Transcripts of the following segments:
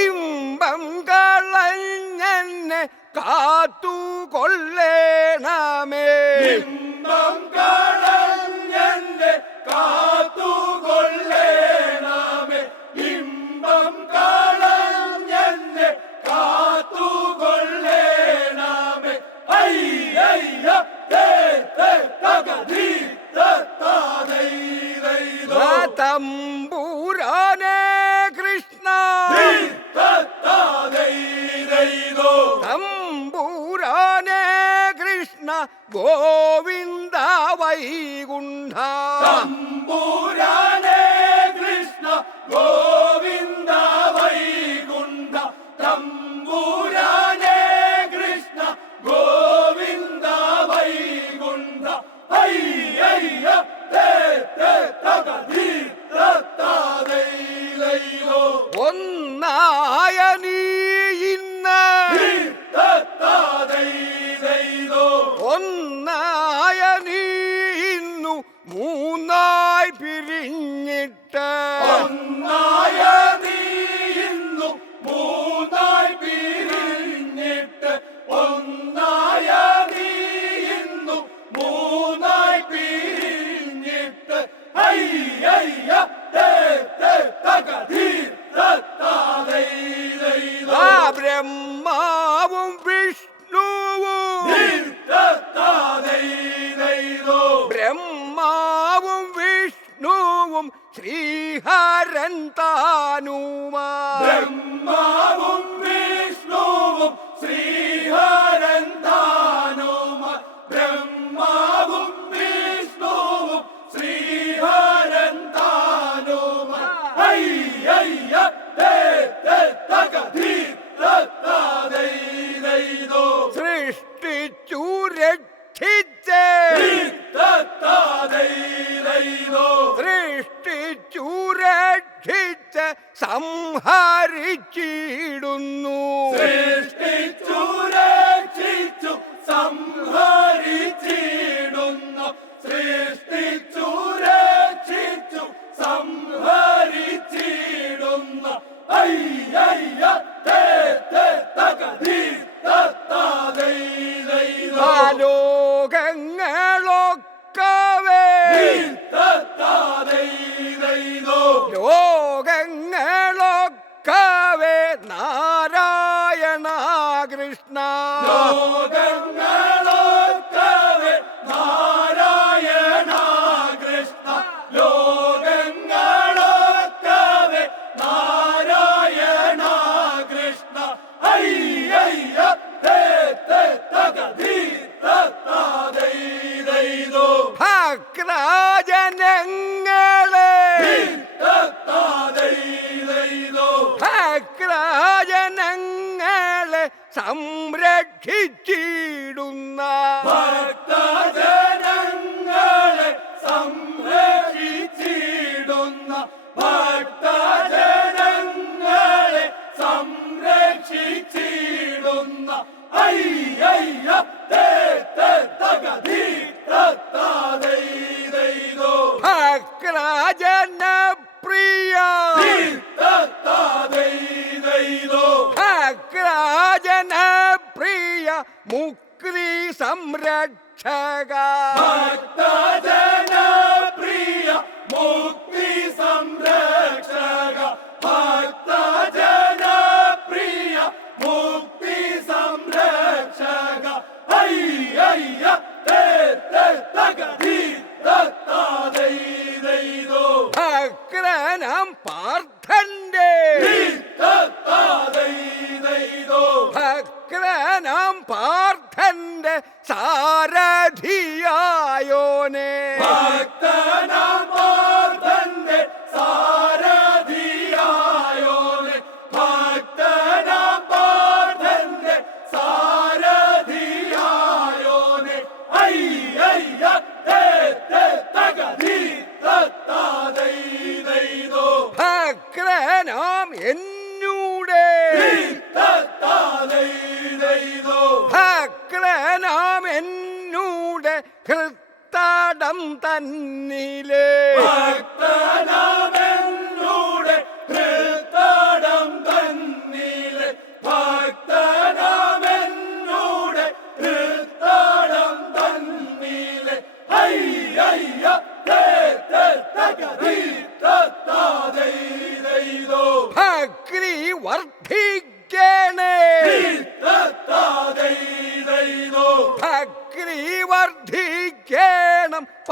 ഇമ്പം കളഞ്ഞെന്നെ കാത്തു കൊല്ലേണമേ ഇമ്പം കളഞ്ഞെന്നെ കാത്തു ഇമ്പം തമ്പൂരാനെ കൃഷ്ണ. തമ്പൂരാനെ കൃഷ്ണ. ഗോവിന്ദ വൈകുണ്ഠ. തമ്പൂരാനെ കൃഷ്ണ ഗോ Ooh. Mom! സംരക്ഷിച്ചിടുന്ന ശുക്രനാം പാർത്ഥന്റെ. ഭക്രനാം പാർത്ഥന്റെ സാരഥിയായോനെ ഭക്തനാം ഭക്തനാമെന്നൂടെ ഹൃത്താടം തന്നിലേ. ഭക്തനാമേ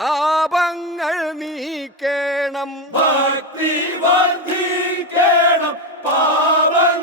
പാപങ്ങൾ നീക്കേണം. ഭക്തി വർദ്ധിക്കണം. പാപ